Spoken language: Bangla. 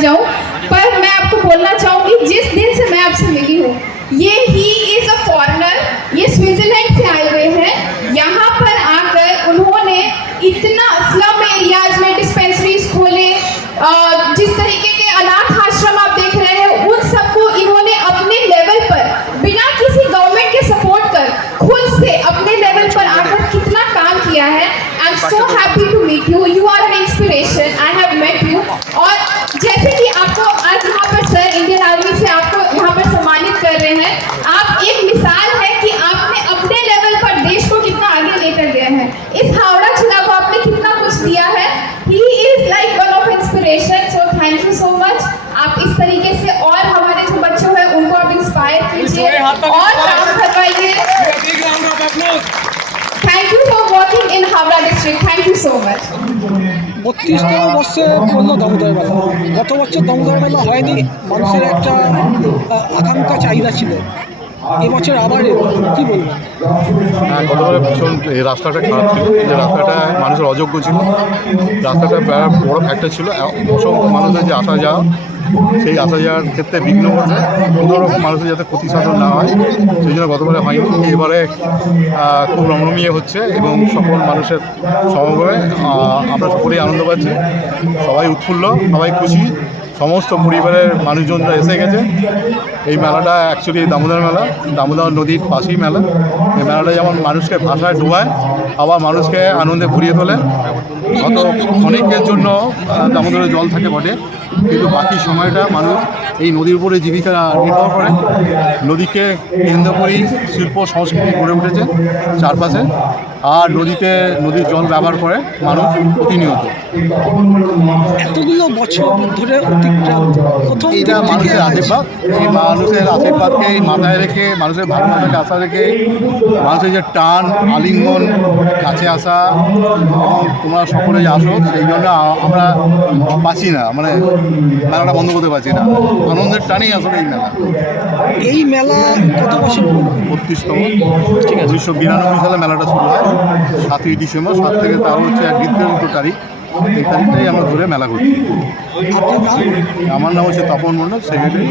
走 हैं। आप एक मिसाल है कि आपने अपने लेवल पर देश को कितना आगे लेकर गए हैं। इस हावड़ा जिला को आपने कितना कुछ दिया है? He is like one of inspiration so thank you so much आप इस तरीके से और हमारे जो बच्चों हैं उनको आप इंस्पायर कीजिए। और working in Havra district. Thank you so much. বর্ষে পড়ল মেলা। গত বছর দামোদর মেলা হয়নি মানুষের একটা আকাঙ্ক্ষা চাহিদা ছিল। এবছর আবার কি বলব হ্যাঁ গতবারে ভীষণ রাস্তাটা খারাপ ছিল। যে রাস্তাটা মানুষের অযোগ্য ছিল। রাস্তাটা বড় ফ্যাক্টর ছিল। অসংখ্য মানুষের যে আসা যাওয়া সেই আসা যাওয়ার ক্ষেত্রে বিঘ্ন ঘটে কোনো রকম মানুষের যাতে ক্ষতি সাধন না হয়, সেই জন্য গতবারে হয়নি। এবারে খুব রমরমিয়ে হচ্ছে এবং সকল মানুষের সমগ্রে আমরা সকলেই আনন্দ পাচ্ছি। সবাই উৎফুল্ল, সবাই খুশি। সমস্ত পরিবারের মানুষজনরা এসে গেছে। এই মেলাটা অ্যাকচুয়ালি দামোদর মেলা, দামোদর নদীর পাশেই মেলা। এই মেলাটা যেমন মানুষকে ভাষায় ডোবায়, আবার মানুষকে আনন্দে ভরিয়ে তোলে। হয়তো ক্ষণিকের জন্য দামোদরের জল থাকে বটে। কিন্তু বাকি সময়টা মানুষ এই নদীর উপরে জীবিকা নির্ভর করে নদীকে কেন্দ্র করেই শিল্প সংস্কৃতি গড়ে উঠেছে চারপাশে। আর নদীতে নদীর জল ব্যবহার করে মানুষ প্রতিনিয়ত। এতগুলো বছর ধরে থেকে মানুষের আশীর্বাদ। এই মানুষের আশীর্বাদকে এই মাথায় রেখে মানুষের ভালোবাসাকে আশা রেখে মানুষের যে টান আলিঙ্গন কাছে আসা এবং তোমরা সকলে যে আসো সেই জন্য আমরা পাচ্ছি না। মানে মেলাটা বন্ধ করতে পারছি না। আনন্দের টানেই আসলে এই মেলা। এই মেলা কত বছর বত্রিশতম। ঠিক আছে। উনিশশো বিরানব্বই সালে মেলাটা শুরু হয় সাতই ডিসেম্বর সাত থেকে তার হচ্ছে এক নির্ধারিত তারিখ। এই তারিখটাই আমরা ধরে মেলা করছি। আমার নাম হচ্ছে তপন মণ্ডল সেক্রেটারি